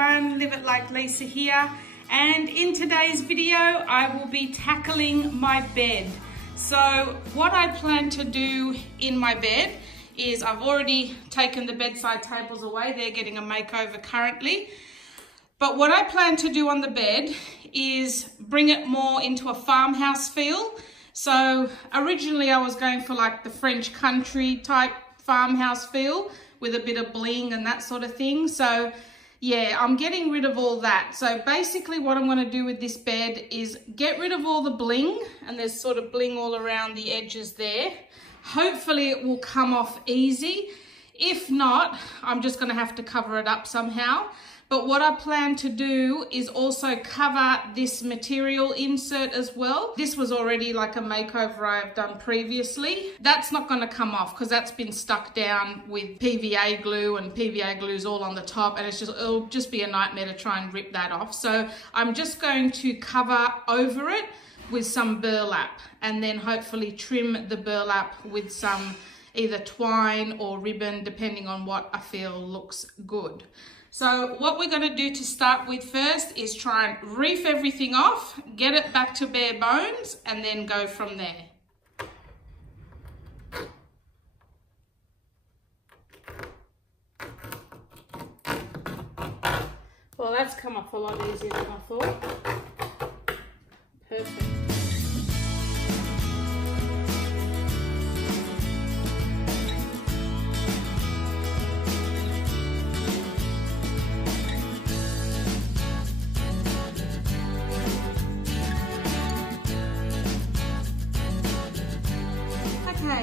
everyone, Live It Like Lisa here, and in today's video I will be tackling my bed. So what I plan to do in my bed is I've already taken the bedside tables away. They're getting a makeover currently. But what I plan to do on the bed is bring it more into a farmhouse feel. So originally I was going for like the French country type farmhouse feel with a bit of bling and that sort of thing. So yeah, I'm getting rid of all that. So basically what I'm going to do with this bed is get rid of all the bling, and there's sort of bling all around the edges there. Hopefully it will come off easy. If not, I'm just going to have to cover it up somehow. But what I plan to do is also cover this material insert as well. This was already like a makeover I've done previously. That's not going to come off because that's been stuck down with PVA glue, and PVA glue's all on the top, and it'll just be a nightmare to try and rip that off. So I'm just going to cover over it with some burlap, and then hopefully trim the burlap with some either twine or ribbon, depending on what I feel looks good. So what we're going to do to start with first is try and reef everything off, get it back to bare bones, and then go from there. Well, that's come off a lot easier than I thought. Perfect.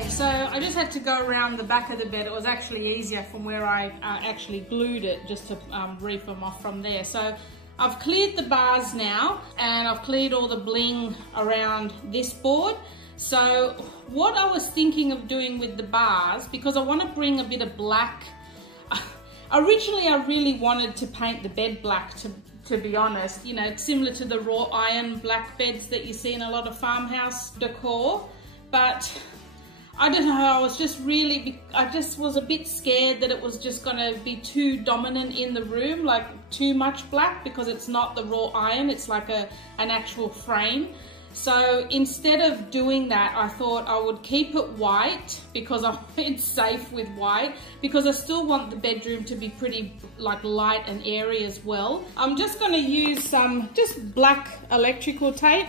So I just had to go around the back of the bed. It was actually easier from where I actually glued it, just to reef them off from there. So I've cleared the bars now, and I've cleared all the bling around this board. So what I was thinking of doing with the bars, because I want to bring a bit of black. Originally I really wanted to paint the bed black, to be honest, you know, similar to the raw iron black beds that you see in a lot of farmhouse decor. But I don't know, I just was a bit scared that it was just going to be too dominant in the room, like too much black, because it's not the raw iron, it's like an actual frame. So instead of doing that, I thought I would keep it white, because it's safe with white, because I still want the bedroom to be pretty like light and airy as well. I'm just going to use some just black electrical tape.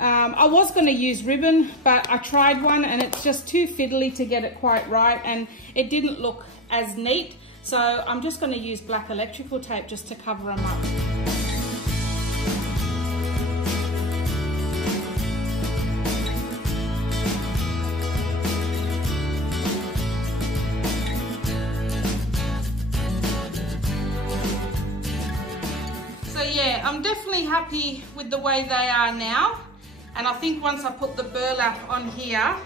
I was going to use ribbon, but I tried one and it's just too fiddly to get it quite right, and it didn't look as neat. So I'm just going to use black electrical tape just to cover them up. So yeah, I'm definitely happy with the way they are now. And I think once I put the burlap on here,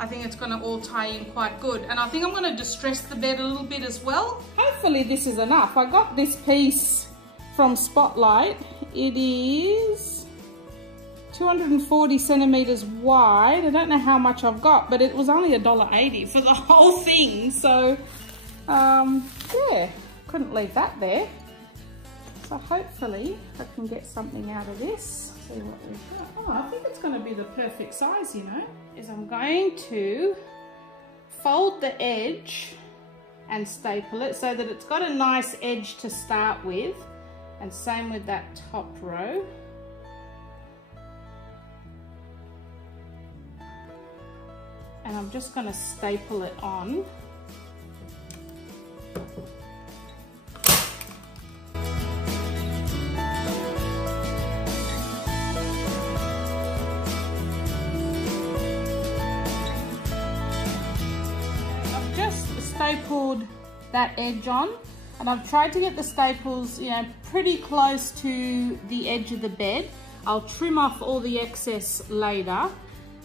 I think it's going to all tie in quite good. And I think I'm going to distress the bed a little bit as well. Hopefully this is enough. I got this piece from Spotlight. It is 240 centimeters wide. I don't know how much I've got, but it was only $1.80 for the whole thing. So yeah, couldn't leave that there. So hopefully I can get something out of this. See what we've got. Oh, I think it's going to be the perfect size, you know. Is I'm going to fold the edge and staple it so that it's got a nice edge to start with. And same with that top row. And I'm just going to staple it on. Stapled that edge on, and I've tried to get the staples, you know, pretty close to the edge of the bed. I'll trim off all the excess later,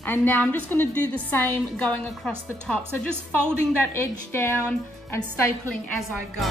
and now I'm just going to do the same going across the top. So just folding that edge down and stapling as I go.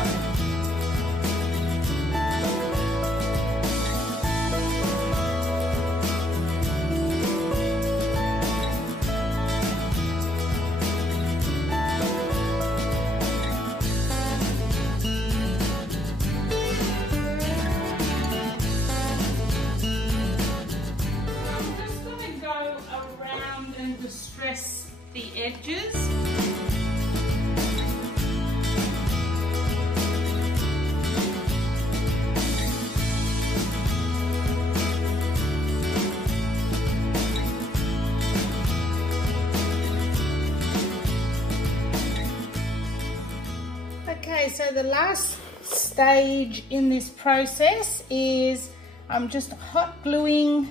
Okay, so the last stage in this process is I'm just hot gluing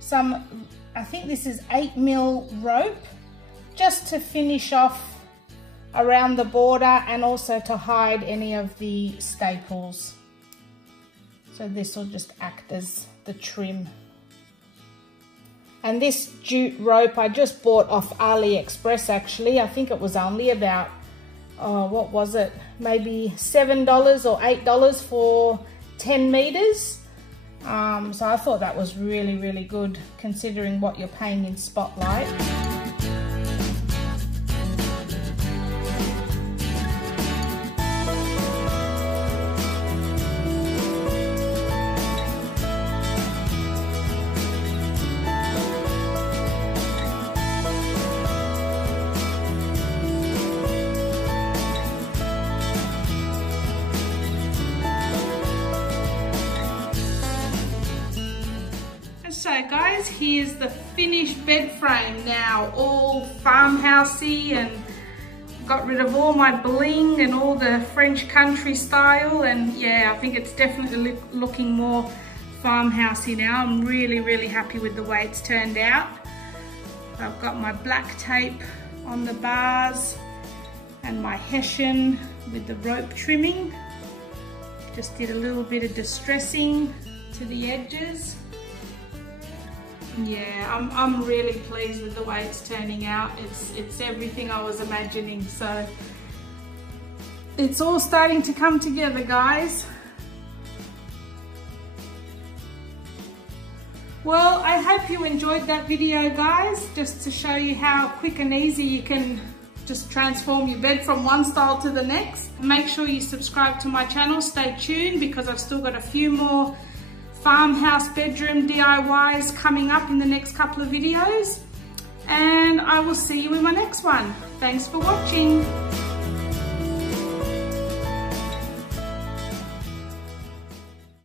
some, I think this is 8mm rope, just to finish off around the border and also to hide any of the staples. So this will just act as the trim. And this jute rope I just bought off AliExpress actually. I think it was only about, what was it? Maybe $7 or $8 for 10 meters. So I thought that was really, really good considering what you're paying in Spotlight. So guys, here's the finished bed frame now, all farmhousey, and got rid of all my bling and all the French country style, and yeah, I think it's definitely looking more farmhousey now. I'm really, really happy with the way it's turned out. I've got my black tape on the bars and my hessian with the rope trimming. Just did a little bit of distressing to the edges. Yeah, I'm really pleased with the way it's turning out. It's everything I was imagining, so it's all starting to come together, guys. Well, I hope you enjoyed that video, guys, just to show you how quick and easy you can just transform your bed from one style to the next. Make sure you subscribe to my channel, stay tuned, because I've still got a few more farmhouse bedroom DIYs coming up in the next couple of videos, and I will see you in my next one. Thanks for watching.